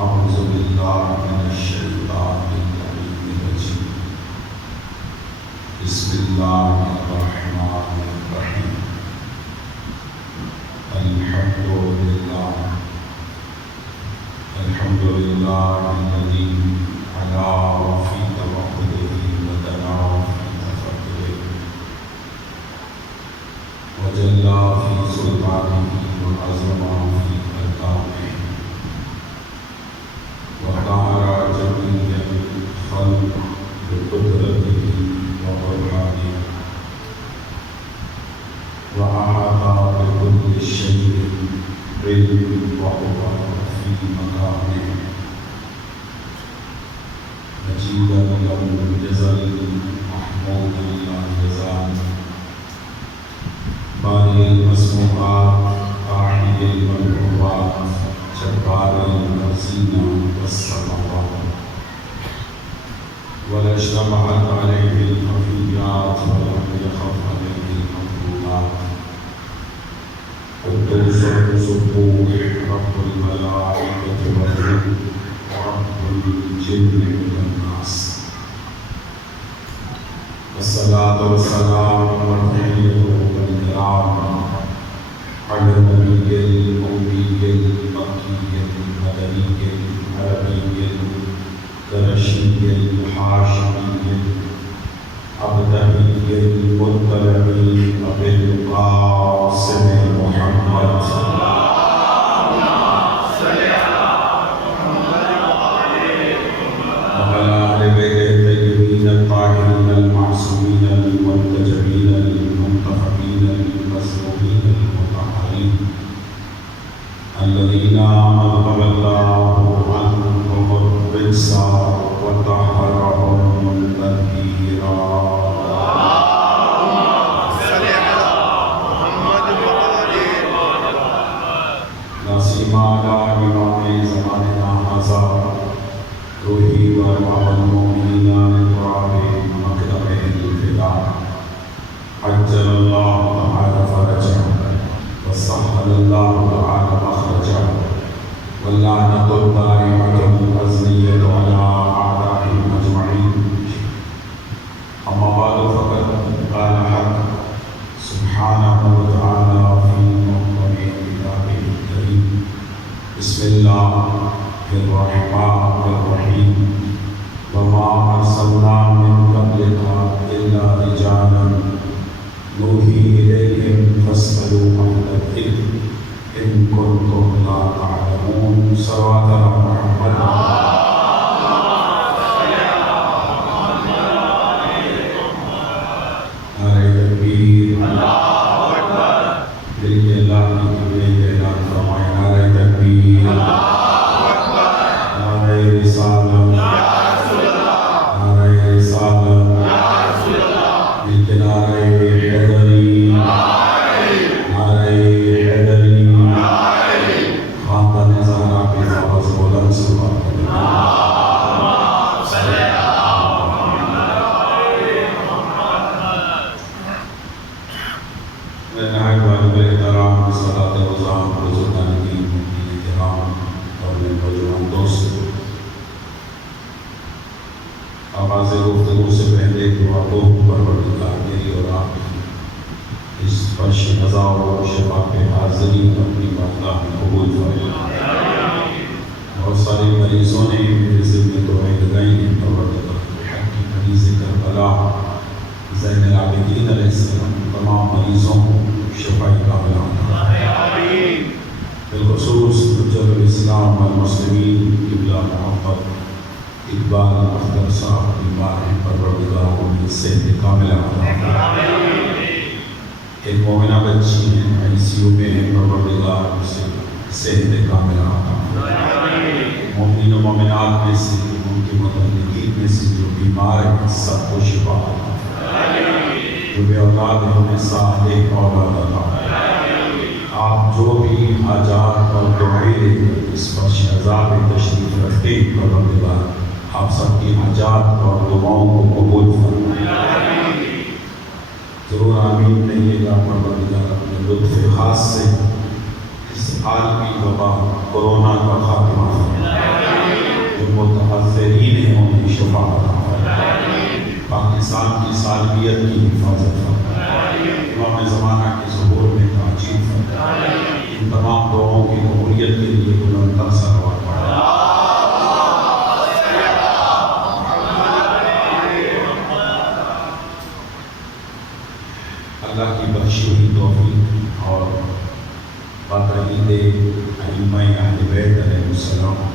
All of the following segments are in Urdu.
اعوذ باللہ من الشیطان الرجیم بسم اللہ الرحمن الرحیم الحمد للہ الذی علا فی توحدہ ودنا فی تفکرہ وجلا فی سلطانہ وعظم فی خلقہ وقهر جميع الخلق بقدرته وبرهانه وأحاط بكل شيء علم وهو في مكانه مجيدا لم يزل محمودا لا يزال بارئ المسموعات قاعد الملعوبات جبار الأرضين والسماوات ولا اجتمعت عليه الخفيات ولم يخف عليه المفضولات قدوس سبوح رب الملائكة والروح ورب الجن والناس والصلاة والسلام والتحية والإكرام على النبي الأمي المكي المدني العربي القرشي الحاشمي الأبدعي المطلبي أبي القاسم محمد وعلى آل بيته الطيبين الطاهرين المعصومين المنتجبين المنتخبين المسلوبين المطهرين الذين أذهب الله عنهم الرجس وطهرهم تطهيرا. لا سيما على إمام زماننا هذا روحي وأرواح المؤمنين لتراب مقدمه الفداء عجل الله تعالى فرجه وسهل الله تعالى مخرجه واللعنة الدائمة الأزلية على أعدائهم أجمعين. أما بعد فقد قال حق سبحانه وتعالى في محكم كتابه الكريم بسم الله الرحمن الرحيم وما أرسلنا من قبلك إلا رجالا نوحي إليهم فاسألوا أهل الذكر إن كنتم لا تعلمون. صلوات محمد. نعرہ تکبیر. اللہ اکبر. دل کے اللہ کی کبرے کے اعلان فرمائے. نعرہ تکبیر. اللہ اکبر. نعرہ رسالت. یا رسول اللہ. نعرہ رسالت. یا رسول اللہ. دل کے نعرہ حیدری. نعرہ حیدری. خاندان زہرا کی آواز بلند سبحان اللہ. آغاز گفتگو سے پہلے دعا گو پروردگار میری اور آپ کی اس فرش نزا و شفا پہ حاضرین اپنی بارگاہ میں قبول فرمائے. بہت سارے مریضوں نے میرے ذمہ دعائیں لگائی ہیں. پروردگار حق کی مریض کربلا زین العابدین علیہ السلام تمام مریضوں کو شفائی کاملہ عطا. بالخصوص حجت الاسلام والمسلمین قبلہ محمد اقبال اختر صاحب کی باریں پروردگار کو صحت کاملہ عطا. ایک مومنہ بچی ہیں آئی سی یو میں ہیں. پروردگار سے صحت کاملہ عطا. مومنین و مومنات میں سے ان کے متعلقین میں سے جو بیمار ہیں سب کو شفا عطا. جو بے اولاد ہیں انہیں صالح اولاد عطا. آپ جو بھی حاجات اور دعائیں لے کر اس فرش عذاب تشریف رکھتے ہیں پروردگار آپ سب کی حاجات اور دعاؤں کو قبول فرمائے. ضرور آمین کہیے گا. پروردگار اپنے لطف خاص سے اس عالمی وبا کورونا کا خاتمہ فرمائے. جو متاثرین ہیں انہیں شفا عطا فرمائے، پاکستان کی سالمیت کی حفاظت فرمائے، امام زمانہ کے ظہور میں تاجیل فرمائے، ان تمام دعاؤں کی قبولیت کے لیے بلند تر صلوات پڑھیں۔ اللہ کی بخشی ہوئی توفیق اور بتائید ائمہ اہل بیت علیہ السلام،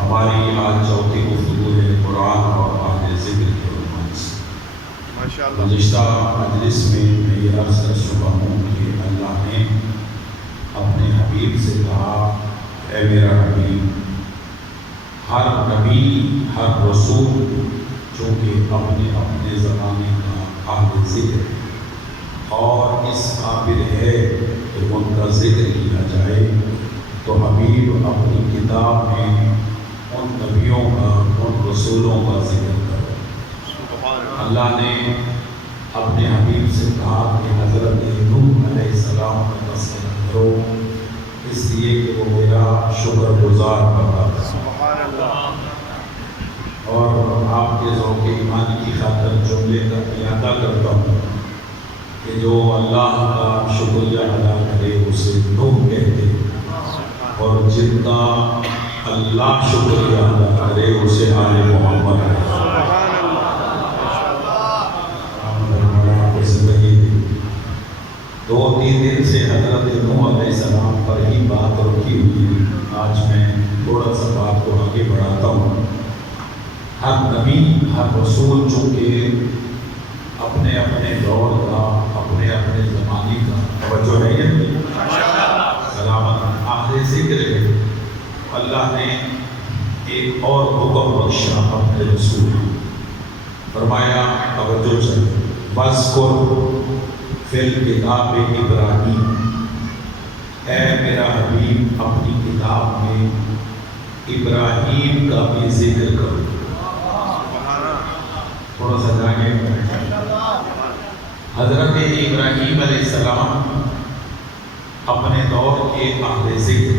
ہماری آج چوتھی گفتگو ہے قرآن اور اہل ذکر کے عنوان سے۔ گزشتہ مجلس میں یہ عرض کر چکا ہوں کہ اللہ نے اپنے حبیب سے کہا، اے میرا حبیب، ہر نبی ہر رسول جو کہ اپنے اپنے زمانے کا اہل ذکر ہے اور اس قابل ہے کہ ان کا ذکر کیا جائے، تو حبیب اپنی کتاب میں ان نبیوں کا ان رسولوں کا ذکر کرو۔ اللہ نے اپنے حبیب سے کہا کہ حضرت نوح علیہ السلام کا تذکرہ کرو، اس لیے کہ وہ میرا شکر گزار بندہ تھا۔ اور آپ کے ذوق ایمان کی خاطر جملے کا اعادہ کرتا ہوں کہ جو اللہ کا شکریہ ادا کرے اسے نوح کہتے ہیں، اور جتنا اللہ شکریہ ادا کرے اسے آل محمد کہتے ہیں۔ دو تین دن سے حضرت نوح علیہ السلام پر ہی بات رکھی ہوئی، آج میں تھوڑا سا بات کو آگے بڑھاتا ہوں۔ ہر نبی ہر رسول چونکہ اپنے اپنے دور کا اپنے اپنے زمانے کا توجہ ہے یہ سلامت اہل ذکر ہے، اللہ نے ایک اور حکم بخشا اپنے رسول، فرمایا توجہ سے وَاذْكُرْ فِي الْكِتَابِ ابراہیم، اے میرا حبیب اپنی کتاب میں ابراہیم کا بھی ذکر کرو۔ تھوڑا سا جاگے، حضرت ابراہیم علیہ السلام اپنے دور کے اہل ذکر،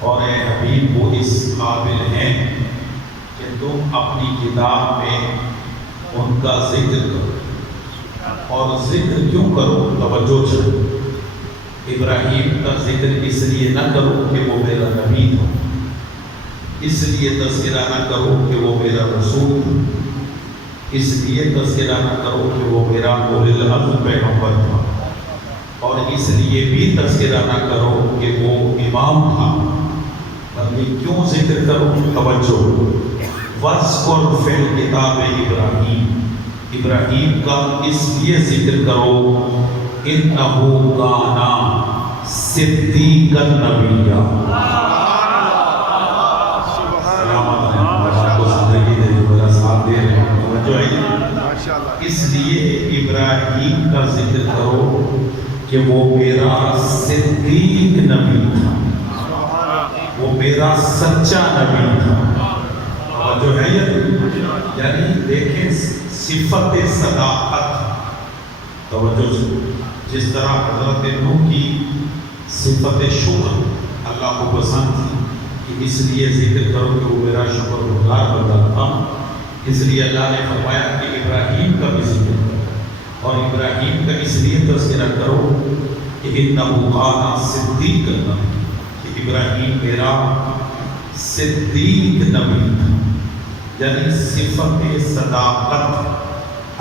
اور اے حبیب وہ اس قابل ہیں کہ تم اپنی کتاب میں ان کا ذکر کرو۔ اور ذکر کیوں کرو؟ توجہ چلو، ابراہیم کا ذکر اس لیے نہ کرو کہ وہ میرا نبی تھا، اس لیے تذکرہ نہ کرو کہ وہ میرا رسول تھا، اس لیے تذکرہ نہ کرو کہ وہ میرا اولو العزم پیغمبر تھا، اور اس لیے بھی تذکرہ نہ کرو کہ وہ امام تھا، بلکہ کیوں ذکر کرو؟ توجہ، وَاذْكُرْ فِي الْكِتَابِ ابراہیم، ابراہیم کا اس لیے ذکر کرو اِنَّهُ كَانَ صِدِّيقًا نَبِيًّا۔ اس لیے ابراہیم کا ذکر کرو کہ وہ میرا صدیق نبی تھا، وہ میرا سچا نبی تھا۔ اور جو ہے یعنی دیکھیں صفت صداقت، توجہ سے، جس طرح حضرت نوح کی صفت شکر اللہ کو پسند تھی کہ اس لیے ذکر کرو کہ وہ میرا شکر گزار بندہ تھا، اس لیے اللہ نے فرمایا کہ ابراہیم کا بھی ذکر کرو، اور ابراہیم کا اس لیے تذکرہ کرو کہ اِنَّهُ كَانَ صِدِّيقًا، کہ ابراہیم میرا صدیق نبی تھا، یعنی صفت صداقت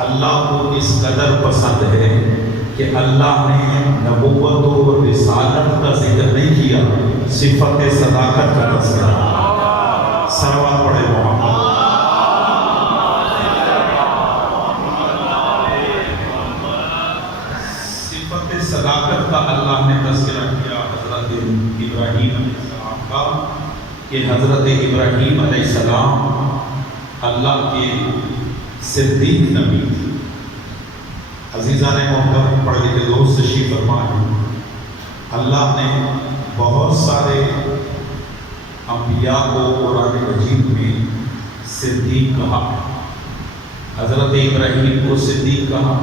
اللہ کو اس قدر پسند ہے کہ اللہ نے نبوت و رسالت کا ذکر نہیں کیا، صفت صداقت کا تذکرہ۔ صلوات پڑھے محمد۔ صداقت کا اللہ نے تذکرہ کیا حضرت ابراہیم علیہ السلام کا، کہ حضرت ابراہیم علیہ السلام اللہ کے صدیق نبی تھے۔ عزیزان محترم، پڑھ لکھے دوست تشریف فرمائیں، اللہ نے بہت سارے انبیاء کو قرآن مجید میں صدیق کہا، حضرت ابراہیم کو صدیق کہا،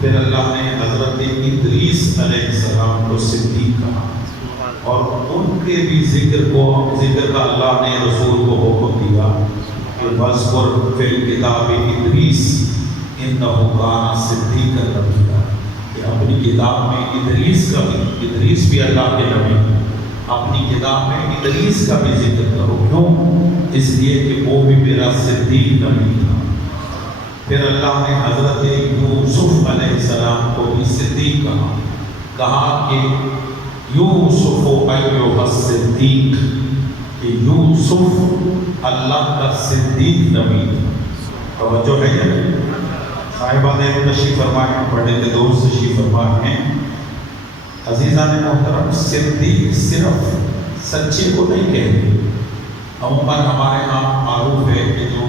پھر اللہ نے حضرت ادریس علیہ السلام کو صدیق کہا، اور ان کے بھی ذکر کا اللہ نے رسول کو حکم دیا کہ وَاذْكُرْ فِي الْكِتَابِ إِدْرِيسَ إِنَّهُ كَانَ صِدِّيقًا نَبِيًّا، کہ اپنی کتاب میں ادریس بھی اللہ کے نبی، اپنی کتاب میں ادریس کا بھی ذکر کرو۔ کیوں؟ اس لیے کہ وہ بھی میرا صدیق نبی تھا۔ پھر اللہ نے حضرت یوسف علیہ السلام کو بھی صدیق کہا کہ یوسف ایھا الصدیق، کہ یوسف اللہ کا صدیق نبی تھا۔ توجہ ہے یہ صاحبان تشریف فرمائے ہیں، پڑھنے کے دوست تشریف فرمائے ہیں۔ عزیزان محترم، صدیق صرف سچے کو نہیں کہتے، عموماً ہمارے ہاں معروف ہے کہ جو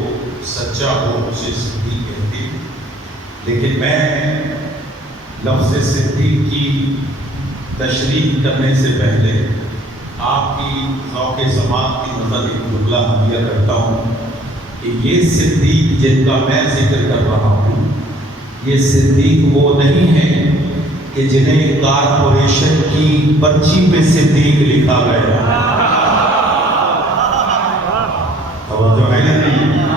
سچا ہو اسے صدیق کہتے، لیکن میں لفظ صدیق کی تشریح کرنے سے پہلے آپ کی ذوق سماعت کی نظر ایک جملہ عطیہ کرتا ہوں کہ یہ صدیق جن کا میں ذکر کر رہا ہوں، یہ صدیق وہ نہیں ہے کہ جنہیں کارپوریشن کی پرچی پہ صدیق لکھا گیا۔ توجہ ہے نہیں؟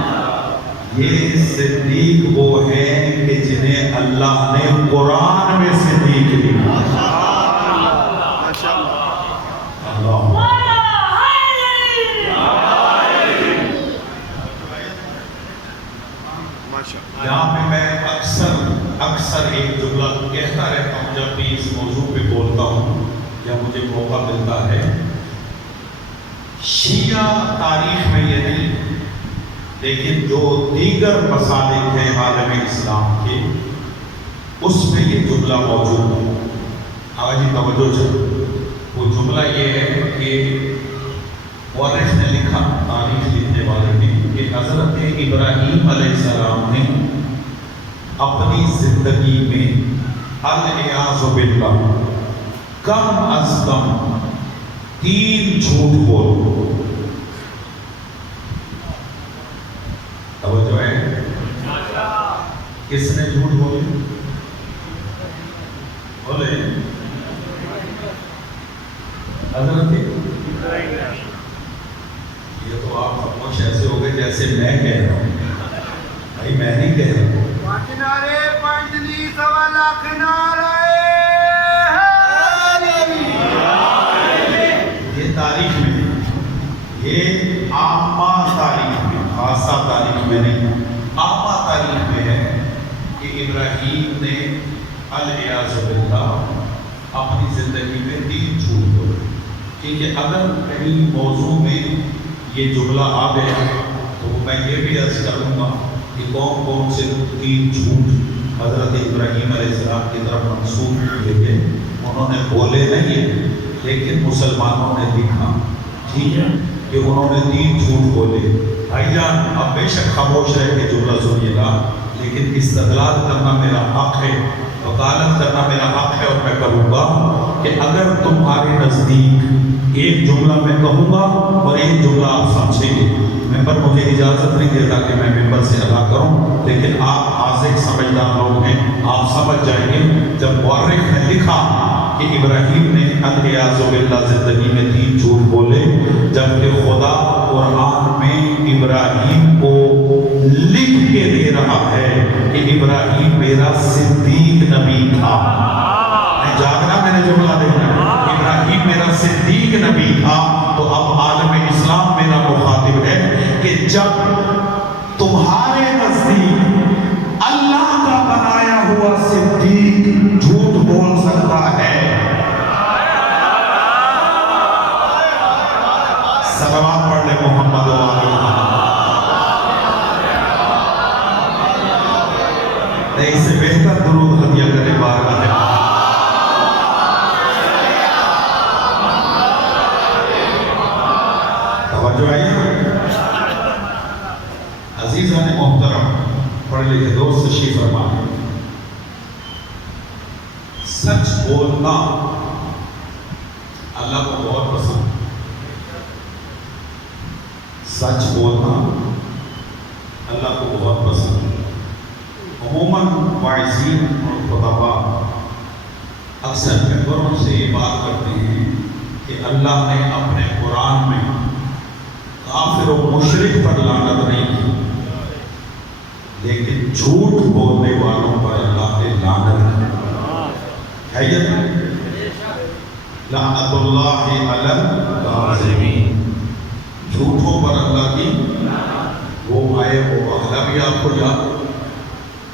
یہ صدیق وہ ہے کہ جنہیں اللہ نے قرآن میں صدیق لکھا۔ یہاں پہ میں اکثر ایک جملہ کہتا رہتا ہوں جب بھی اس موضوع پہ بولتا ہوں یا مجھے موقع ملتا ہے۔ شیعہ تاریخ میں یہ نہیں، لیکن جو دیگر مسالک ہیں عالم اسلام کے، اس میں یہ جملہ موجود ہے۔ آج توجہ چلو، وہ جملہ یہ ہے کہ مورخ نے لکھا، تاریخ لکھنے والے نے، کہ حضرت ابراہیم علیہ السلام نے اپنی زندگی میں الیاذ باللہ کم از کم 3 جھوٹ بولے۔ توجہ ہے؟ کس نے جھوٹ بولے؟ حضرت یہ تو آپ خاموش ایسے ہو گئے جیسے میں کہہ رہا ہوں، بھائی میں نہیں کہہ رہا ہوں۔ یہ تاریخ میں، یہ عامہ تاریخ میں، خاصہ تاریخ میں نہیں، عامہ تاریخ میں ہے کہ ابراہیم نے الیاذ باللہ اپنی زندگی میں 3 جھوٹ بولے۔ ٹھیک ہے، اگر کہیں موضوع میں یہ جملہ آ گیا تو میں یہ بھی عرض کروں گا کہ کون کون سے 3 جھوٹ حضرت ابراہیم علیہ السلام کی طرف منسوب کیے گئے، انہوں نے بولے نہیں لیکن مسلمانوں نے لکھا۔ ٹھیک ہے کہ انہوں نے 3 جھوٹ بولے۔ بھائی جان اب بے شک خاموش رہ کے جملہ سنیے گا، لیکن استدلال کرنا میرا حق ہے، وکالت کرنا میرا حق ہے، اور میں کہوں گا کہ اگر تمہارے نزدیک ایک جملہ میں کہوں گا اور ایک جملہ آپ سمجھیں گے، ممبر مجھے اجازت نہیں دیتا کہ میں ممبر سے ادا کروں، لیکن آپ حاذق سمجھدار لوگ ہیں، آپ سمجھ جائیں گے۔ جب مورخ نے لکھا کہ ابراہیم نے الیاذ باللہ زندگی میں 3 جھوٹ بولے، جبکہ خدا قرآن میں ابراہیم کو لکھ کے دے رہا ہے کہ ابراہیم میرا صدیق نبی تھا۔ میں جاگنا، میں نے جملہ دیکھنا ہے، ابراہیم میرا صدیق نبی تھا، تو اب عالم اسلام میرا مخاطب ہے کہ جب تمہارے نزدیک اللہ کا بنایا ہوا صدیق جھوٹ بول سکتا ہے، صلوات پڑھ لے محمد و آلہ محمد۔ اس سے بہتر درود ہدیہ کرے بارگاہ ہے۔ توجہ ہے؟ عزیزان محترم، پڑھ لکھے دوست تشریف فرمائیں۔ سچ بولنا اللہ کو بہت پسند، سچ بولنا اللہ کو بہت پسند ہے۔ عموماً واعظین اور خطباء اکثر ممبروں سے یہ بات کرتے ہیں کہ اللہ نے اپنے قرآن میں کافر و مشرک پر لعنت نہیں کی، لیکن جھوٹ بولنے والوں پر اللہ نے لعنت کی ہے یا نہیں؟ لعنت اللہ علی الکاذبین، جھوٹوں پر اللہ کی وہ آئے وہ واقعہ بھی آپ کو یاد،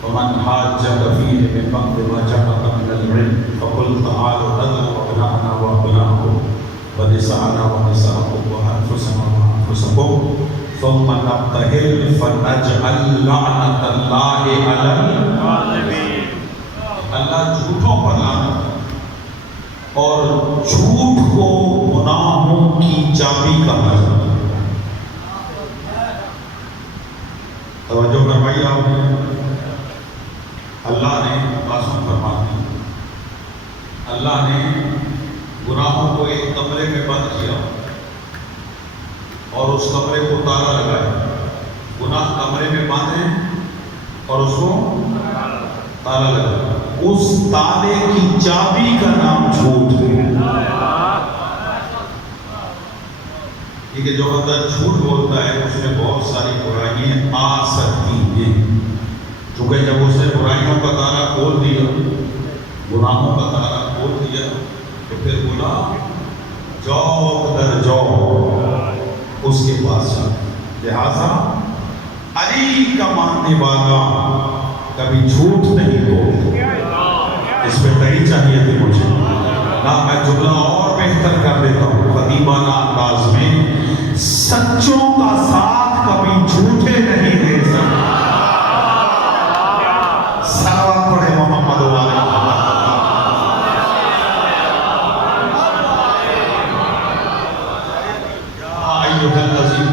ومن حاجک فیہ من بعد ما جاءک من العلم فقل تعالوا ندعو ابناءنا وابناءکم ونساءنا ونساءکم وانفسنا وانفسکم ثم نبتہل فنجعل لعنت اللہ علی الکاذبین۔ اللہ جھوٹوں پر لعنت اور جھوٹ کو گناہوں کی چابی کہا جاتا ہے۔ توجہ فرمائیے آپ نے، اللہ نے قسم فرماتی، اللہ نے گناہوں کو ایک کمرے میں بند کیا اور اس کمرے کو تالا لگایا۔ گناہ کمرے میں بند ہیں اور اس کو تالا لگایا، اس تالے کی چابی کا نام جھوٹ ہے۔ کہ جو بندہ جھوٹ بولتا ہے اس میں بہت ساری برائیاں آ سکتی ہیں، چونکہ جب اس نے برائیوں کا تالا کھول دیا، گناہوں کا تالا کھول دیا، تو پھر بولا جاؤ در جاؤ اس کے پاس جا۔ لہذا علی کا ماننے والا کبھی جھوٹ نہیں بولتا۔ اس پہ دلیل چاہیے تھی مجھے نہ، میں جملہ اور بہتر کر دیتا ہوں خطیبانہ انداز میں، سچوں کا ساتھ کبھی جھوٹے نہیں دے سکتے۔ صلوات پڑھے محمد والے ایھا الذین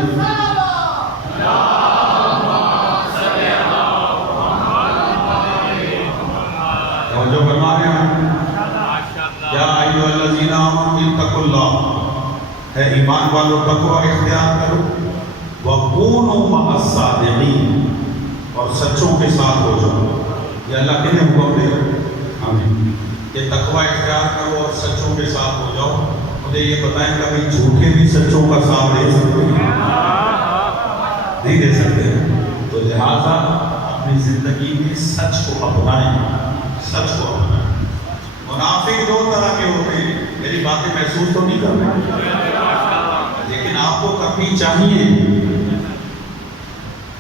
توجہ فرما رہے ہیں، یا ایھا الذین آمنوا اتقوا اللہ، ہے ایمان والو تقوی اختیار کرو، وَكُونُوا مَعَ الصَّادِقِينَ، اور سچوں کے ساتھ ہو جاؤ۔ یہ اللہ کے لیے حکم دے رہا، آمین، کہ تقوی اختیار کرو اور سچوں کے ساتھ ہو جاؤ۔ مجھے یہ بتائیں کبھی جھوٹے بھی سچوں کا ساتھ دے سکتے ہیں؟ نہیں دے سکتے، تو لہٰذا اپنی زندگی میں سچ کو اپنائیں، سچ کو اپنائیں۔ منافق دو طرح کے ہوتے ہیں، میری باتیں محسوس تو نہیں کر رہے، لیکن آپ کو کرنی چاہیے،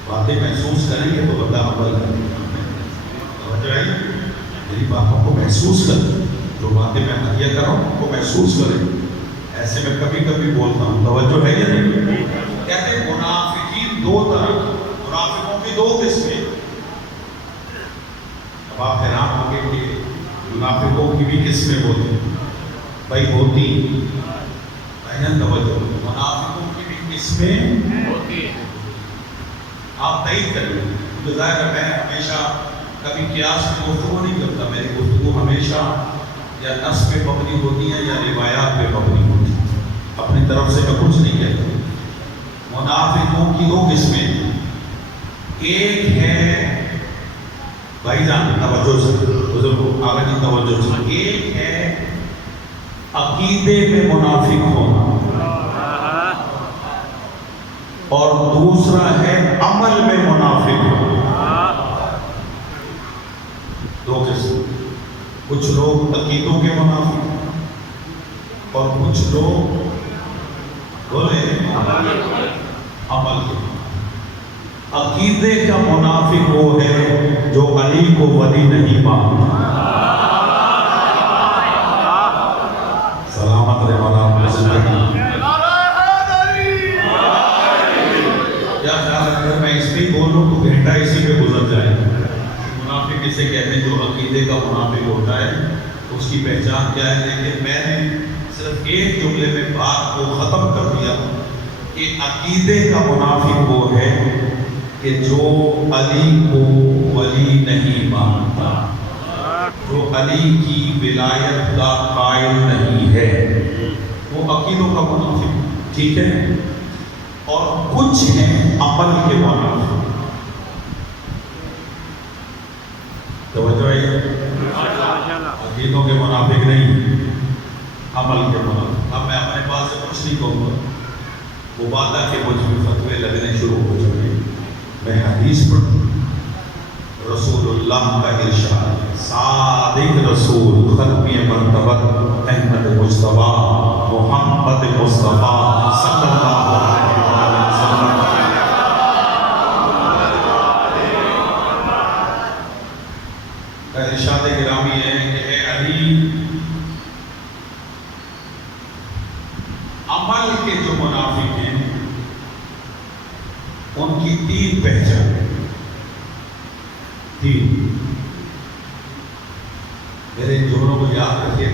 باتیں محسوس کریں گے تو بندہ عمل کرے گا۔ میری باتوں کو محسوس کریں، جو باتیں میں ہدیہ کر رہا ہوں ان کو محسوس کریں۔ ایسے میں کبھی کبھی بولتا ہوں، توجہ ہے یا نہیں؟ کہتے ہیں منافقین دو طرح، منافقوں کی دو قسمیں۔ اب آپ حیران ہوں گے کہ منافقوں کی بھی قسمیں ہوتی، بھائی ہوتی، توجہ، منافقوں کی بھی قسمیں ہوتی ہیں۔ آپ تعین کریں، ظاہر ہے میں ہمیشہ کبھی قیاس میں گفتگو نہیں کرتا، میری گفتگو ہمیشہ یا نص پہ مبنی ہوتی ہے یا روایات پہ مبنی ہوتی ہے، اپنی طرف سے میں کچھ نہیں کہتا۔ منافقوں کی دو قسمیں، ایک ہے بھائی جان توجہ سے، بزرگوں آگے جی توجہ سے، ایک ہے عقیدے میں منافق ہونا اور دوسرا ہے عمل میں منافق ہونا۔ دو قسم، کچھ لوگ عقیدوں کے منافق اور کچھ لوگ بولے عمل کے۔ عقیدے کا منافق وہ ہے جو علی کو ولی نہیں مانتا۔ سلامت رہے والا زندگی کیا خیال ہے، اگر میں اس میں بولوں تو گھنٹہ اسی پہ گزر جائے گا۔ منافق اسے کہتے ہیں جو عقیدے کا منافق ہوتا ہے، اس کی پہچان کیا ہے، لیکن میں نے صرف ایک جملے میں بات کو ختم کر دیا کہ عقیدے کا منافق وہ ہے کہ جو علی کو ولی نہیں مانتا، جو علی کی ولایت کا قائل نہیں ہے، وہ عقیدوں کا منافق، ٹھیک ہے۔ اور کچھ ہیں عمل کے منافق، توجہ ہے، عقیدوں کے منافق نہیں، عمل کے منافق۔ اب میں میں اپنے پاس سے کچھ نہیں کہوں گا، وہ وعدہ کے مجھ میں فتوے لگنے شروع ہو جائیں۔ میں حدیث پڑھوں، رسول اللہ کا ارشاد، صادق رسول ختمی مرتبت احمد مصطفیٰ محمد مصطفیٰ صلی اللہ علیہ وسلم کا ارشاد گرامی ہے کہ اے علی، عمل کے جو منافق ہیں ان کی تین پہچان ہے، تین۔ میرے جملوں کو یاد رکھیے،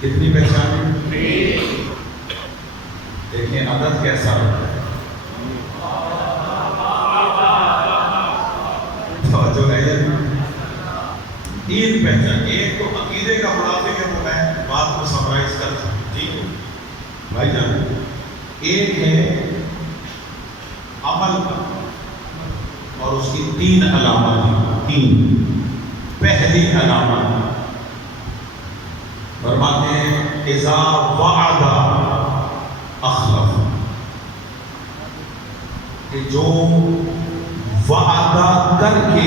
کتنی پہچان ہے؟ دیکھیں عدد کیسا ہوتا ہے، توجہ ہے، تین پہچان۔ ایک تو عقیدے کا منافق ہے، وہ میں بات کو سمرائز کرتا ہوں، ٹھیک ہے بھائی جان۔ ایک ہے عمل کا، اور اس کی تین علامات ہیں، تین۔ پہلی علامت فرماتے ہیں اذا وعد اخلف، کہ جو وعدہ کر کے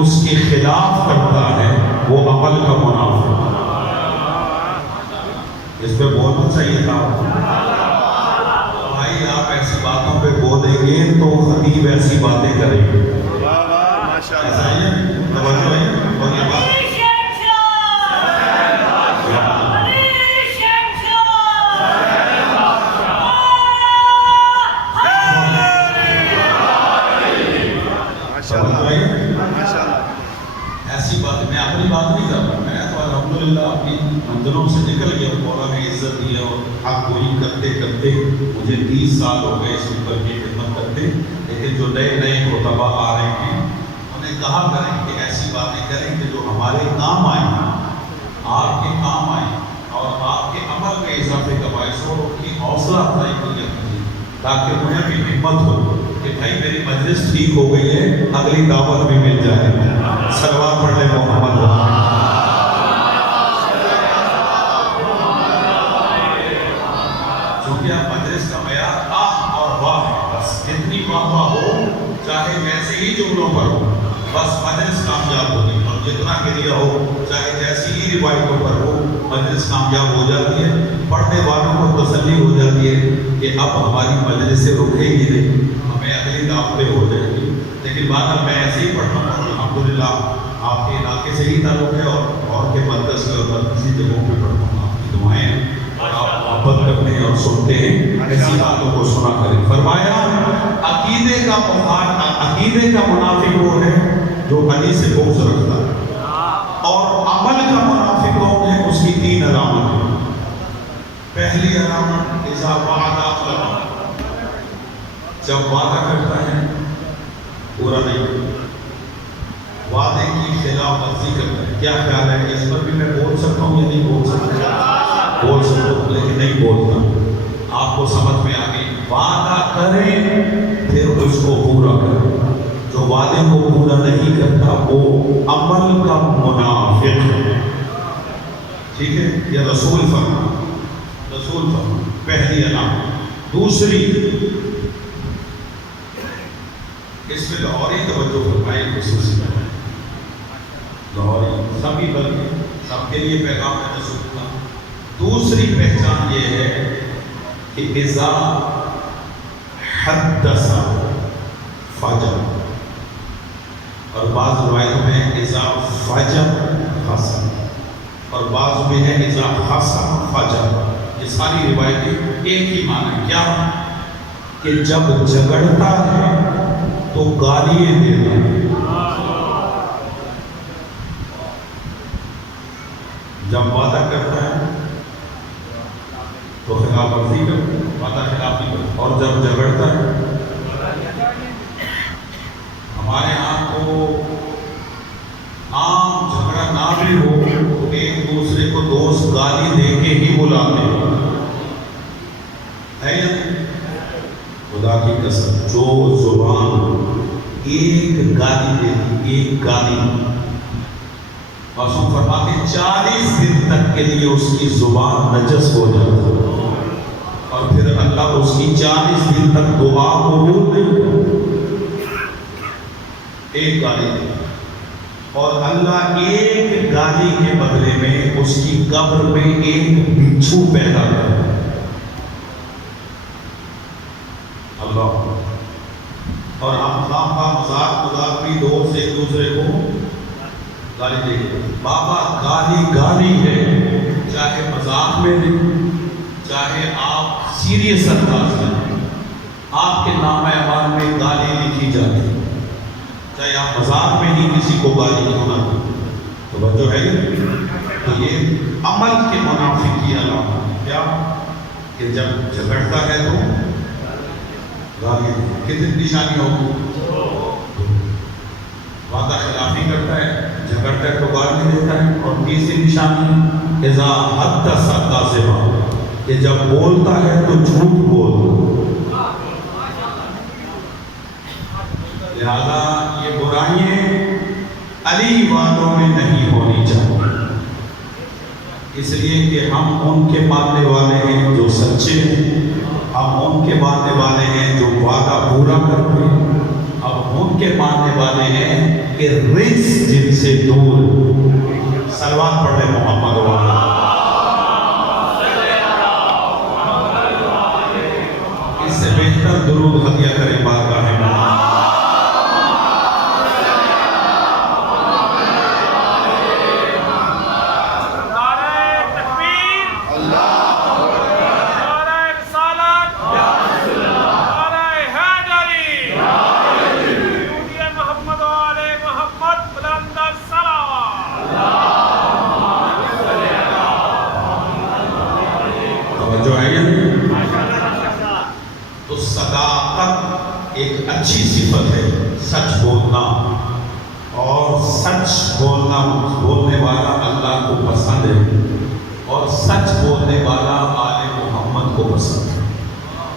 اس کے خلاف کرتا ہے وہ عمل کا منافق۔ اس پہ بولنا چاہیے تھا بھائی، آپ ایسی باتوں پہ بولیں گے تو خطیب ایسی باتیں کریں گے، ایسا ہی ہے، توجہ ہے، اور یہ بات ایسی بات، میں اپنی بات نہیں کر رہا، میں تو الحمدللہ اپنی منزلوں سے نکل گیا، مولا نے عزت دی اور حق گوئی کرتے کرتے مجھے 30 سال ہو گئے اس اوپر کی خدمت کرتے۔ لیکن جو نئے نئے خطبہ آ رہے ہیں انہیں کہا کریں کہ ایسی باتیں کریں کہ جو ہمارے کام آئیں، آپ کے کام آئیں اور آپ کے عمل میں اضافے کا باعث ہو، ان کی حوصلہ افزائی کیجیے، تاکہ انہیں بھی ہمت ہو کہ بھائی میری مجلس ٹھیک ہو گئی ہے، اگلی دعوت بھی مل جائے۔ سلوات پڑھ لیں محمد۔ چونکہ اب مجلس کا معیار آہ اور واہ ہے، بس جتنی واہ واہ ہو، چاہے جیسے ہی جملوں پر ہو، بس مجلس کامیاب ہوگی، اور جتنا گریہ ہو، چاہے جیسی ہی روایتوں پر ہو، مجلس کامیاب ہو جاتی ہے۔ پڑھنے والوں کو تسلی ہو جاتی ہے کہ اب ہماری مجلس سے رکے گی نہیں، ہمیں اگلی دعوتیں ہو جائیں گی۔ لیکن بات میں ایسے ہی پڑھتا ہوں، الحمدللہ آپ کے علاقے سے ہی تعلق ہے، اور کے مرکز میں اور مرکزی جگہوں پہ پڑھتا ہوں، آپ کی دعائیں اور آپ محبت کرتے ہیں اور سنتے ہیں، ایسی باتوں کو سنا کریں۔ فرمایا عقیدے کا منافق وہ ہے جو علی سے بغض رکھتا ہے، اور عمل کا منافق کون ہے؟ اس کی تین علامت ہیں۔ پہلی علامت اذا وعد اخلف، جب وعدہ کرتا ہے پورا نہیں کرتا، وعدے کی خلاف ورزی کرتا ہے۔ کیا خیال ہے کہ اس پر بھی میں بول سکتا ہوں یا نہیں بول سکتا؟ بول سکتا ہوں لیکن نہیں بولتا۔ آپ کو سمجھ میں آ گئی؟ وعدہ کریں پھر اس کو پورا کریں، جو وعدے کو پورا نہیں کرتا وہ عمل کا منافق ہے، ٹھیک ہے؟ یہ رسول فرما، پہلی علامت۔ دوسری، اس میں لاہوری توجہ فرمائے، خصوصی لاہوری سبھی، بلکہ سب کے لیے پیغام ہے رسول کا۔ دوسری پہچان یہ ہے کہ اذا حدث فجر، اور بعض روایتوں میں اذا فجر حسن، اور بعض میں ہے اذا حسن فجر۔ یہ ساری روایتیں ایک ہی معنی، کیا کہ جب جھگڑتا ہے تو گالیاں دیتا ہے، جب وعدہ کرتا ہے تو خلاف ورزی کرتا ہے، وعدہ خلافی کرتا ہے، اور جب جھگڑتا ہے، ہمارے ہاں تو عام جھگڑا نہ بھی ہو تو ایک دوسرے کو دوست گالی دے کے ہی بلاتے ہیں، ہے یا نہیں؟ خدا کی قسم، جو زبان ایک گالی دیتی، ایک گالی معصوم فرماتے 40 دن تک کے لیے اس کی زبان نجس ہو جاتی اور پھر اللہ اس کی 40 دن تک دعا قبول نہیں کرتا. ایک گالی دی اور اللہ ایک گالی کے بدلے میں اس کی قبر میں ایک بچھو پیدا کرتا. اللہ اور ہم خواہ مذاق بھی دور سے ایک دوسرے کو گالی دے گے. بابا گالی ہے، چاہے مذاق میں دیں، چاہے آپ سیریس انداز میں، آپ کے نام اعمال میں گالی لکھی جاتی ہے، چاہے آپ مذاق میں ہی کسی کو گالی کیوں نہ دیں. توجہ ہے تو یہ عمل کے منافق کی علامت ہے. کیا کہ جب جھگڑتا ہے تو گالی دے. کتنی نشانی ہوگی؟ وعدہ خلافی کرتا ہے، جھگڑتا ہے تو گالی دیتا ہے. اور تیسری نشانی اذا حدث کاذبا، کہ جب بولتا ہے تو جھوٹ بولتا. لہذا یہ برائیاں علی والوں میں نہیں ہونی چاہیے، اس لیے کہ ہم ان کے ماننے والے ہیں جو سچے ہیں، ہم ان کے ماننے والے ہیں جو وعدہ پورا کرتے ہیں، ہم ان کے ماننے والے ہیں کہ رزق جن سے دور. صلوات پڑھے محمد والا. اس سے بہتر درود ہدیہ کریں بارگاہ میں. تو صداقت ایک اچھی صفت ہے، سچ بولنا، اور سچ بولنے والا اللہ کو پسند ہے، اور سچ بولنے والا آل محمد کو پسند ہے.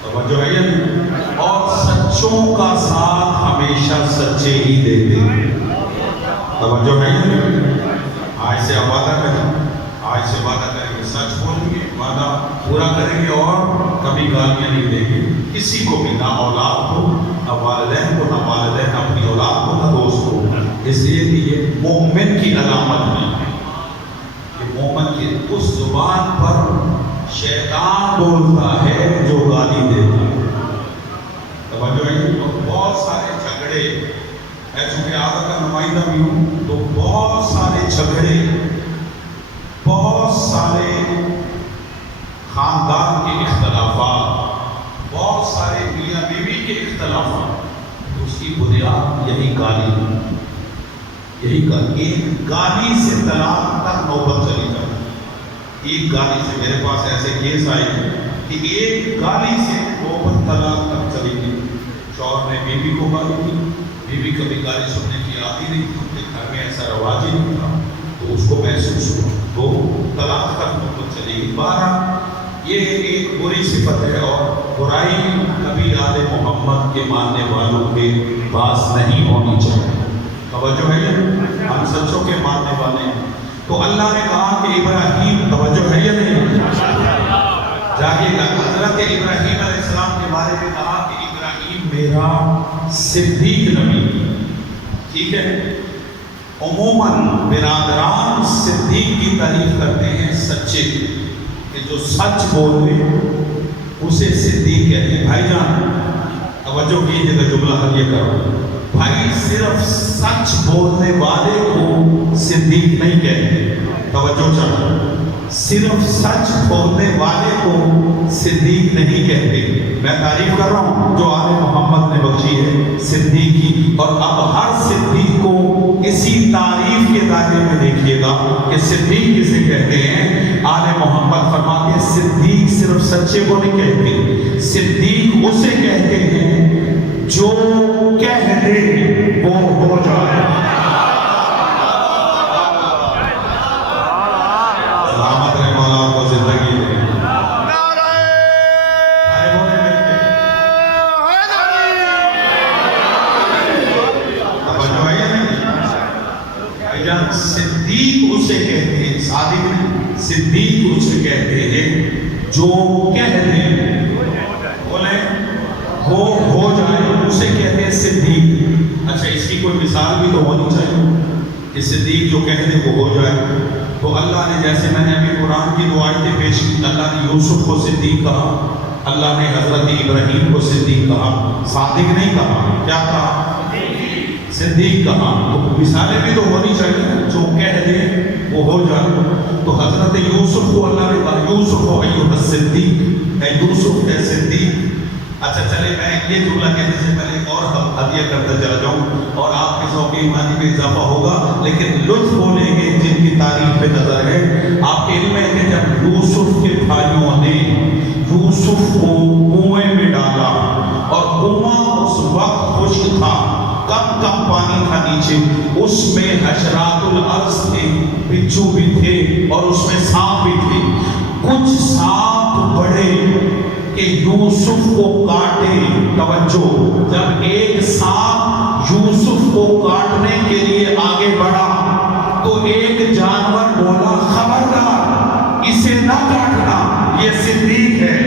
توجہ ہے یہ. اور سچوں کا ساتھ ہمیشہ سچے ہی دیتے ہیں. توجہ ہے یہ. آج سے آپ وعدہ کریں گے، سچ بولیں گے، وعدہ پورا کریں گے، اور کبھی گالیاں نہیں دیں گے کسی کو بھی، نہ اولاد کو، نہ والدین کو، نہ والدین اپنی اولاد کو، نہ دوست کو. اس لیے کہ یہ مومن کی علامت ہے. یہ مومن کی اس زبان پر شیطان بولتا ہے جو گالی دیتا ہے. توجہ ہے. تو بہت سارے جھگڑے، میں چونکہ آدھا کا نمائندہ بھی ہوں، تو بہت سارے جھگڑے، بہت سارے خاندان کے اختلافات، بہت سارے میاں بیوی کے اختلافات، اس کی بنیاد یہی گالی ہے. ایک گالی سے طلاق تک نوبت چلی جاتی. ایک گالی سے میرے پاس ایسے کیس آئے کہ ایک گالی سے نوبت طلاق تک چلی گئی. شوہر نے بیوی کو گالی دی، بیوی کبھی گالی سننے کی عادی نہیں تھی، ان کے گھر میں ایسا رواج ہی نہیں تھا، تو اس کو محسوس ہوا، تو طلاق تک نوبت چلی گئی. بہرحال یہ ایک بری صفت ہے، اور برائی کبھی آل محمد کے ماننے والوں کے پاس نہیں ہونی چاہیے. توجہ ہے. ہم سچوں کے ماننے والے ہیں. تو اللہ نے کہا کہ ابراہیم، توجہ ہے یا نہیں؟ جاگے گا. حضرت ابراہیم علیہ السلام کے بارے میں کہا کہ ابراہیم میرا صدیق نبی. ٹھیک ہے. عموماً برادران صدیق کی تعریف کرتے ہیں سچے کی، کہ جو سچ بولے اسے صدیق کہتے ہیں. بھائی جان توجہ کیجیے گا، جملہ حلیہ کرو. بھائی صرف سچ بولنے والے کو صدیق نہیں کہتے. توجہ چاہو. صرف سچ بولنے والے کو صدیق نہیں کہتے. میں تعریف کر رہا ہوں جو آل محمد نے بخشی ہے صدیق کی. اور اب ہر صدیق کو اسی تعریف کے دائرے میں دیکھیے گا کہ صدیق کسے کہتے ہیں. آل محمد فرماتے ہیں صدیق صرف سچے کو نہیں کہتے، صدیق اسے کہتے ہیں جو کہہ دے وہ ہو جائے. سلامت رہے مولا آپ کو زندگی دے. صدیق صدیق اسے کہتے ہیں جو کہہ دے، بولیں ہو جائے، اسے کہتے ہیں صدیق۔ اچھا اس کی کوئی مثال بھی تو ہونی چاہیے کہ صدیق جو کہہ دے وہ ہو جائے۔ تو اللہ نے، جیسے میں نے ابھی قرآن کی دو آیتیں پیش کی، اللہ نے یوسف کو صدیق کہا، اللہ نے حضرت ابراہیم کو صدیق کہا، صادق نہیں کہا، کیا کہا؟ صدیق کہا۔ تو مثالیں بھی تو ہونی چاہیے، جو کہہ دے وہ ہو جائے۔ تو حضرت یوسف کو اللہ نے کہا یوسف ایھا الصدیق، اے یوسف اے صدیق۔ اچھا چلے میں یہ جملہ کہنے سے پہلے اور ہدیہ کرتا چلا جاؤں اور آپ کے ذوق ایمانی میں اضافہ ہوگا، لیکن لطف بولیں گے جن کی تعریف پہ نظر ہے۔ آپ کے علم ہے کہ جب یوسف کے بھائیوں نے یوسف کو کنویں میں ڈالا اور کنواں اس وقت خشک تھا، کم پانی تھا نیچے، اس میں حشرات الارض تھے، بچھو بھی تھے اور اس میں سانپ بھی تھے۔ کچھ سانپ بڑے کہ یوسف کو کاٹے، توجہ، جب ایک سانپ یوسف کو کاٹنے کے لیے آگے بڑھا تو ایک جانور بولا خبردار اسے نہ کاٹنا، یہ صدیق ہے۔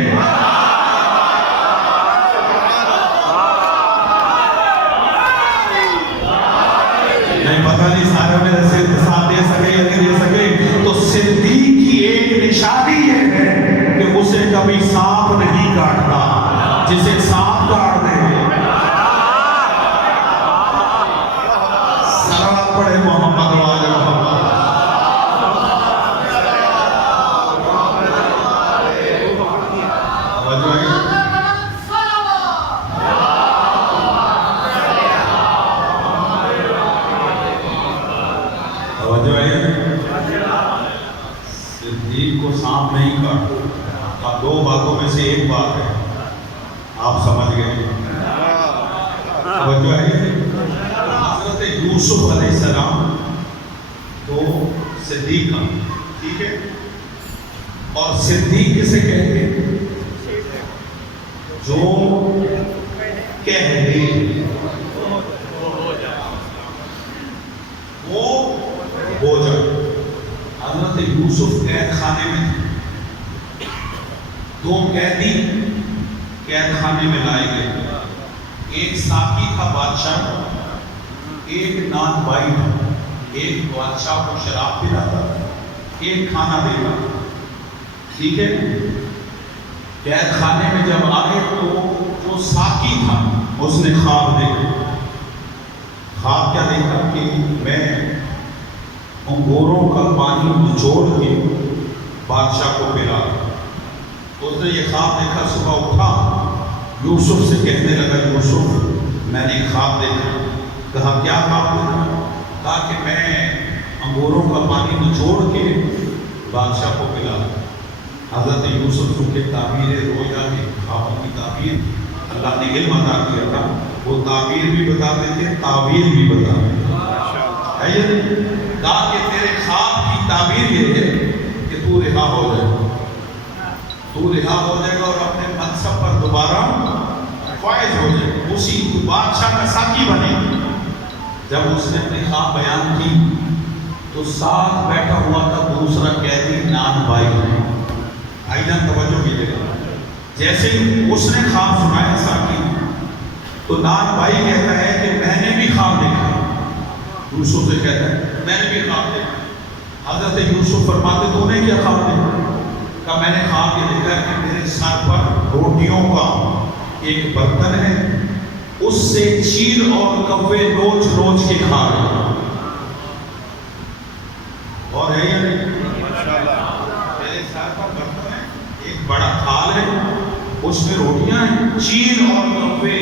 نہیں پتہ نہیں سارے میرے سے ساتھ دے سکے یا نہیں دے سکے۔ تو صدیق کی ایک نشانی یہ ہے کہ اسے کبھی سانپ نہیں کاٹتا، جسے سانپ کاٹ دے صلوات پڑھے محمد وآل محمد۔ صدیق کو سانپ نہیں کاٹتا، دو باتوں میں سے ایک بات ہے، آپ سمجھ گئے۔ توجہ ہے، حضرت یوسف علیہ السلام تو صدیق کا، ٹھیک ہے، اور صدیق کسے کہتے ہیں؟ جو کہہ دے وہ ہو جائے۔ حضرت یوسف قید خانے میں تھے، دو قیدی قید خانے میں لائے گئے، ایک ساقی تھا بادشاہ، ایک نان بائی تھا، ایک بادشاہ کو شراب پلاتا تھا، ایک کھانا دیتا، ٹھیک ہے۔ قید خانے میں جب آئے تو جو ساقی تھا اس نے خواب دیکھا۔ خواب کیا دیکھا کہ میں انگوروں کا پانی نچوڑ کے بادشاہ کو پلا۔ اس نے یہ خواب دیکھا، صبح اٹھا، یوسف سے کہنے لگا یوسف میں نے خواب دیکھا۔ کہا کیا خواب دیکھا؟ کہا کہ میں انگوروں کا پانی نچوڑ کے بادشاہ کو پلا۔ حضرت یوسف چونکہ تعبیر رویا کے خوابوں کی تعبیر اللہ نے علم عطا کیا تھا، وہ تعبیر بھی بتاتے تھے، تعبیر بھی بتاتے تھے۔ کہا کہ تیرے خواب کی تعبیر یہ ہے کہ تو رہا ہو جائے، تو رہا ہو جائے گا اور اپنے منصب پر دوبارہ فائز ہو جائے گا، اسی بادشاہ کا ساقی بنے گا۔ جب اس نے اپنی خواب بیان کی تو ساتھ بیٹھا ہوا تھا دوسرا قیدی نان بھائی۔ بھائی جان توجہ کیجیے گا، جیسے اس نے خواب سنایا ساقی تو نان بھائی کہتا ہے کہ میں نے بھی خواب دیکھا۔ یوسف سے کہتا ہے میں نے بھی خواب دیکھا۔ حضرت یوسف فرماتے تو نے کیا خواب دیکھا؟ کہا میں نے خواب یہ دیکھا کہ میرے سر پر روٹیوں کا ایک برتن ہے، اس سے چیل اور کوے نوچ نوچ کے کھا رہے ہیں۔ اور ہے یا نہیں؟ میرے سر پر برتن ہے، ایک بڑا تھال ہے، اس میں روٹیاں ہیں، چیل اور کوے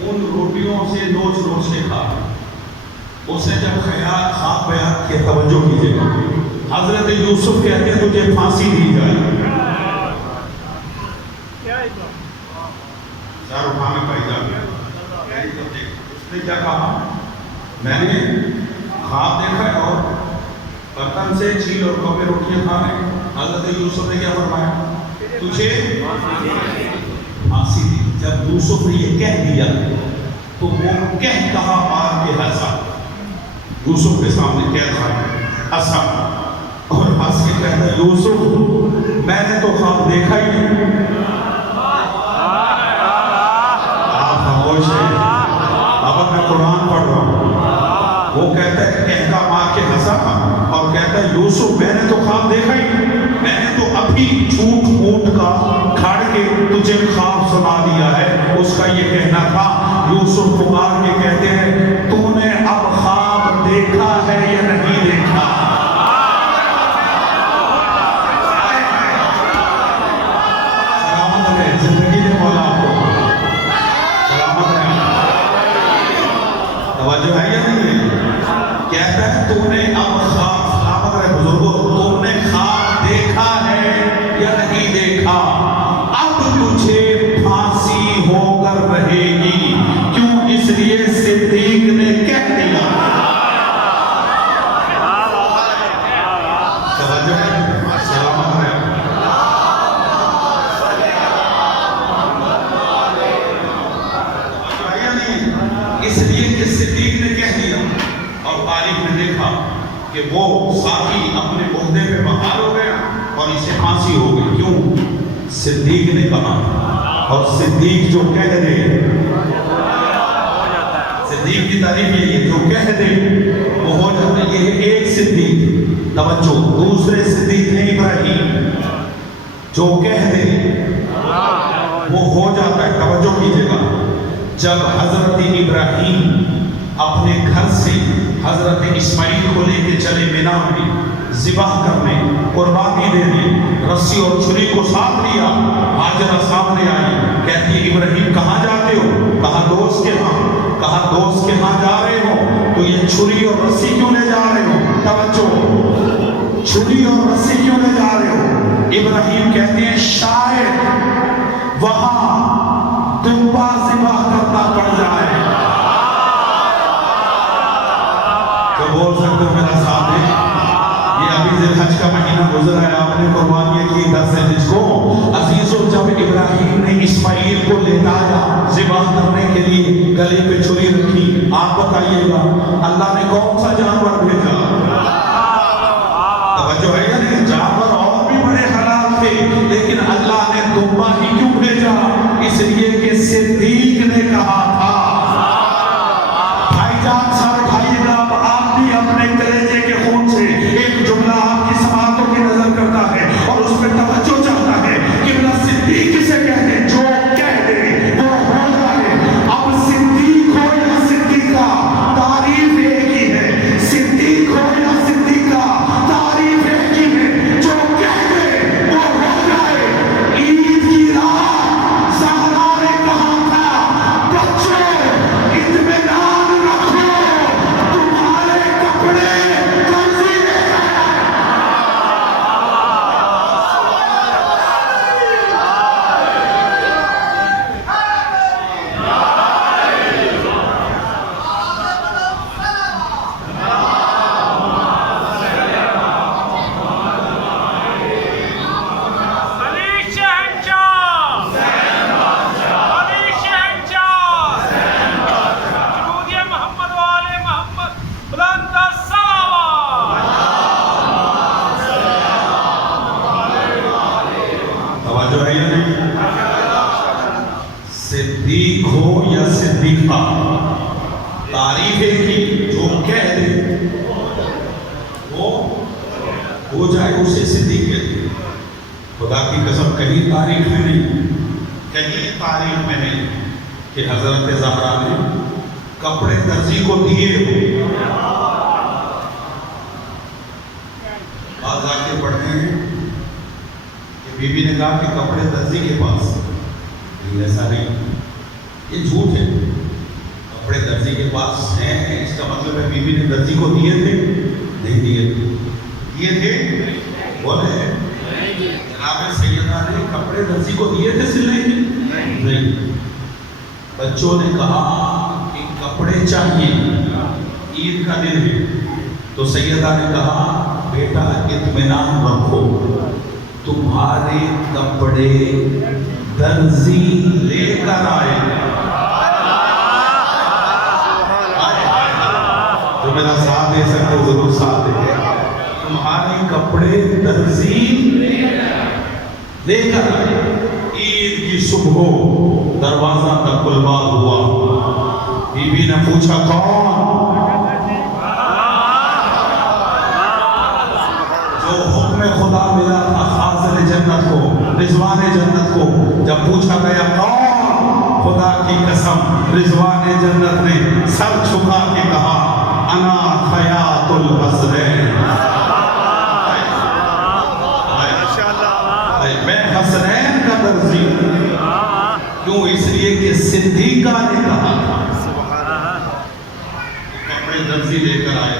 ان روٹیوں سے نوچ نوچ کے کھا رہے ہیں۔ اس نے جب خیال خواب بیان کیا، توجہ کیجیے گا، حضرت یوسف کہتے ہیں تجھے پھانسی دی جائے۔ سر اٹھانے پائی جائے، اس نے کیا کہا؟ میں نے خواب دیکھا ہے اور برتن سے چیل اور کوے روٹیاں کھا رہے ہیں۔ حضرت یوسف نے کیا فرمایا؟ تجھے پھانسی دی۔ جب یوسف نے یہ کہہ دیا تو وہ کہہ کہا مار کے ہنسا، یوسف کے سامنے قید خانے ہنسا اور ہنس کے کہتا ہے یوسف میں نے تو خواب دیکھا ہی نہیں. آپ خاموش ہیں. اب میں قرآن پڑھ رہا ہوں. وہ کہتا ہے کہتا ماں کے ہنسا اور کہتا ہے یوسف میں نے تو خواب دیکھا ہی نہیں. میں نے تو ابھی جھوٹ موٹ کا کھاڑ کے تجھے خواب سنا دیا ہے. اس کا یہ کہنا تھا. یوسف پکار کے کہتے ہیں تو نے اب خواب دیکھا ہے یا نہیں دیکھا؟ سلامت رہے زندگی دے مولا آپ کو. سلامت رہے. توجہ ہے یا نہیں ہے؟ کہتا ہے تو نے اب خواب. سلامت رہے بزرگوں. تم نے خواب دیکھا ہے یا نہیں دیکھا؟ اب تجھے پھانسی ہو کر رہے گی. کیوں؟ اس لیے صدیق نے کہہ دیا. توجہ ہے. سلامت رہے. اس لیے کہ صدیق نے کہہ دیا اور تاریخ نے دیکھا کہ وہ ساتھی اپنے عہدے پہ بحال ہو گیا اور اسے پھانسی ہو گئی. کیوں؟ صدیق نے کہا. اور صدیق جو کہہ دے, صدیق کی تعریف یہ ہے جو کہہ دے وہ ہو جاتا ہے. یہ ایک صدیق. توجہ. دوسرے صدیق نے ابراہیم جو کہہ دے وہ ہو جاتا ہے. توجہ کیجئے گا. جب حضرت ابراہیم اپنے گھر سے حضرت اسماعیل کو لے کے چلے مینا میں ذبح کرنے, قربانی دینے, رسی اور چھری کو ساتھ لیا. ہاجرہ سامنے آئی. کہتی ہے ابراہیم کہاں جاتے ہو؟ کہا دوست کے ہاں. کہا دوست کے ہاں جا رہے ہو تو یہ چھری اور رسی کیوں لے جا رہے ہو؟ توجہ. چھری اور رسی کیوں لے جا رہے ہو؟ ابراہیم کہتے ہیں شاید وہاں دمبا ذبح کرنا پڑ جائے. تو بول سکتے ہو میرا ساتھ ہے. یہ ابھی ذی الحج کا مہینہ گزرا ہے. آپ نے قربانیاں کی 10 ذی کو. عزیزوں جب ابراہیم نے اسماعیل کو لے جایا ذبح کرنے کے لیے گلے پہ چھری رکھی, آپ بتائیے گا اللہ نے کون سا جانور بھیجا؟ توجہ ہے یا نہیں؟ جانور اور بھی بڑے حلال تھے لیکن اللہ نے دمبا ہی کیوں بھیجا؟ اس لیے کہ صدیق نے کہا تھا. بھائی جان سر اٹھائیے گا. اب آپ بھی اپنے کلیجے کے خون سے ایک جملہ آپ کی سماعتوں کی نظر کرتا ہے اور اس پہ توجہ چاہتا ہے کہ بلا صدیق کسے کہتے ہیں؟ جو کہہ دے وہ ہو جائے. اب صدیق ہو یا صدیقہ تعریف ایک ہی ہے. صدیق ہو یا صدیقہ تعریف ایک ہی ہے. جو کہہ دے وہ ہو جائے. عید کی رات زہرا نے کہا تھا بچوں اطمینان رکھو تمہارے کپڑے درزی لے آئے. توجہ ہے یا نہیں؟ صدیق ہو یا صدیقہ تعریف ایک ہی. جو کہہ دے وہ ہو جائے اسے صدیق کہتے ہیں. خدا کی قسم کہیں تاریخ میں نہیں, کہیں تاریخ میں نہیں کہ حضرت زہرا نے کپڑے درزی کو دیے ہو. بعض آ کے پڑھتے ہیں کہ بی بی نے کہا کہ کپڑے درزی کے پاس. لیکن ایسا نہیں, یہ جھوٹ ہے. کپڑے درزی کے پاس ہیں اس کا مطلب ہے بی بی نے درزی کو دیے تھے؟ نہیں دیے تھے. دیے تھے؟ بولے جناب سیدہ نے کپڑے درزی کو دیے تھے سلنے کے؟ نہیں. بچوں نے کہا کہ کپڑے چاہیے, عید کا دن ہے. تو سیدہ نے کہا بیٹا اطمینان رکھو تمہارے کپڑے درزی لے کر آئے. جو میرا ساتھ دے سکتے ضرور ساتھ دے. تمہارے کپڑے درزی لے کر آئے. عید کی صبح دروازہ تک کلبال ہوا. بی بی نے پوچھا کون؟ جو حکم خدا ملا تھا خازن جنت کو، رضوان جنت کو. جب پوچھا گیا کون؟ خدا کی قسم رضوان جنت نے سر چھکا کے کہا انا خیاط الحسنین. میں حسنین کا درزی. کیوں؟ اس لیے کہ صدیقہ نے کہا. کپڑے درزی لے کر آئے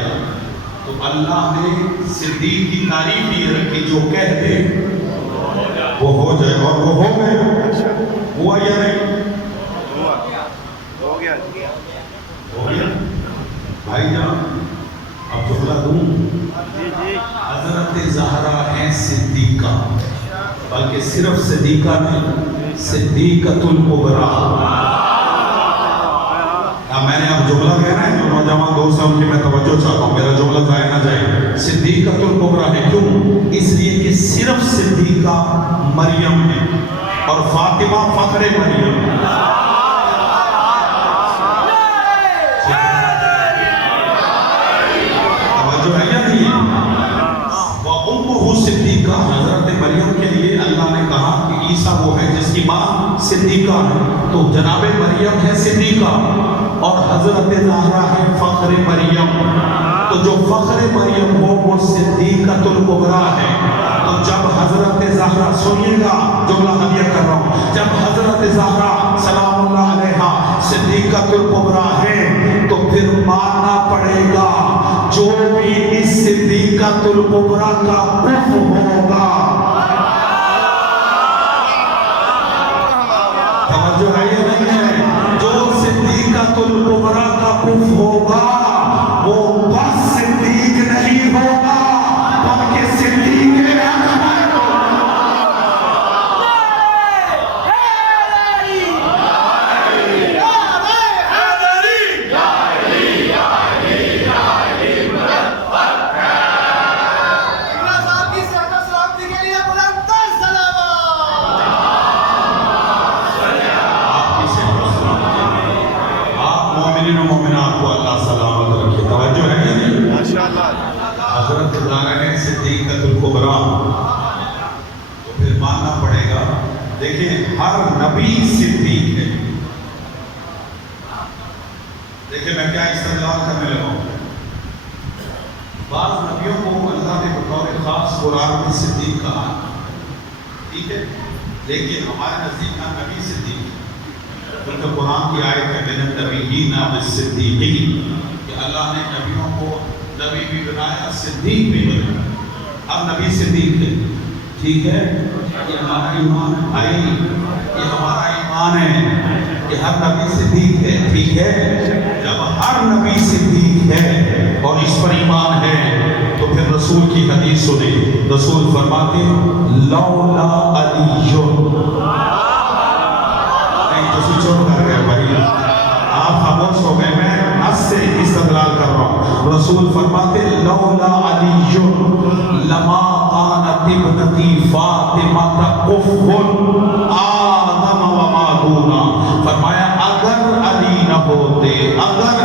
تو اللہ نے صدیق کی تعریف یہ رکھی جو کہتے وہ ہو جائے، اور وہ ہو گئے. ہوا یا نہیں؟ ہو گیا. بھائی جان اب جملہ دوں. حضرت زہرا ہیں صدیقہ، بلکہ صرف صدیقہ نہیں، صدیقۃ الکبریٰ. میں نے اب جملہ کہنا ہے جو نوجوان دوست ہیں ان کی میں توجہ چاہتا ہوں، میرا جملہ ضائع نہ جائے. صدیقۃ الکبریٰ ہے. کیوں؟ اس لیے کہ صرف صدیقہ مریم ہے اور فاطمہ فخر مریم. توجہ ہے یا نہیں؟ وَأُمُّهُ صدیقہ. حضرت مریم کے لیے اللہ نے کہا کہ عیسیٰ وہ ہے جس کی ماں صدیقہ ہے، تو جناب مریم ہے صدیقہ اور حضرت زہرا ہے فخر مریم. تو جو فخر مریم ہو وہ صدیقۃ الکبریٰ ہے. تو جب حضرت زہرا، سنیے گا جملہ ہدیہ کر رہا ہوں، جب حضرت زہرا سلام اللہ علیہا صدیقۃ الکبریٰ ہے تو پھر ماننا پڑے گا جو بھی اس صدیقۃ الکبریٰ کا کف ہوگا. توجہ ہے یا نہیں ہے؟ جو صدیقۃ الکبریٰ کا کف ہوگا وہ بس صدیق نہیں ہوگا بلکہ صدیق اکبر ہوگا. حضرت زہرا ہے صدیقۃ الکبریٰ تو پھر ماننا پڑے گا. دیکھیں ہر نبی صدیق ہے. دیکھیں میں کیا استدلال کرنے لگا ہوں. بعض نبیوں کو اللہ نے بطور خاص قرآن میں صدیق کہا، ٹھیک ہے، لیکن ہمارے نزدیک کا نبی صدیق ہے. کیونکہ قرآن کی آیت ہے من النبیین والصدیقین کہ اللہ نے نبیوں کو نبی بھی بنایا، صدیق بھی بنایا. اب نبی صدیق ہے، ٹھیک ہے، یہ ہمارا ایمان ہے بھائی، یہ ہمارا ایمان ہے کہ ہر نبی صدیق ہے. ٹھیک ہے، جب ہر نبی صدیق ہے اور اس پر ایمان ہے تو پھر رسول کی حدیث سنیں. رسول فرماتے لولا علی. نہیں تو چھوڑ کر گئے بھائی، آپ خاموش ہو گئے، میں اس سے استدلال کر رہا ہوں. رسول فرماتے لولا علی لما قانت ابنتی فاطمہ کف آدم وما دونا. فرمایا اگر علی نہ ہوتے، اگر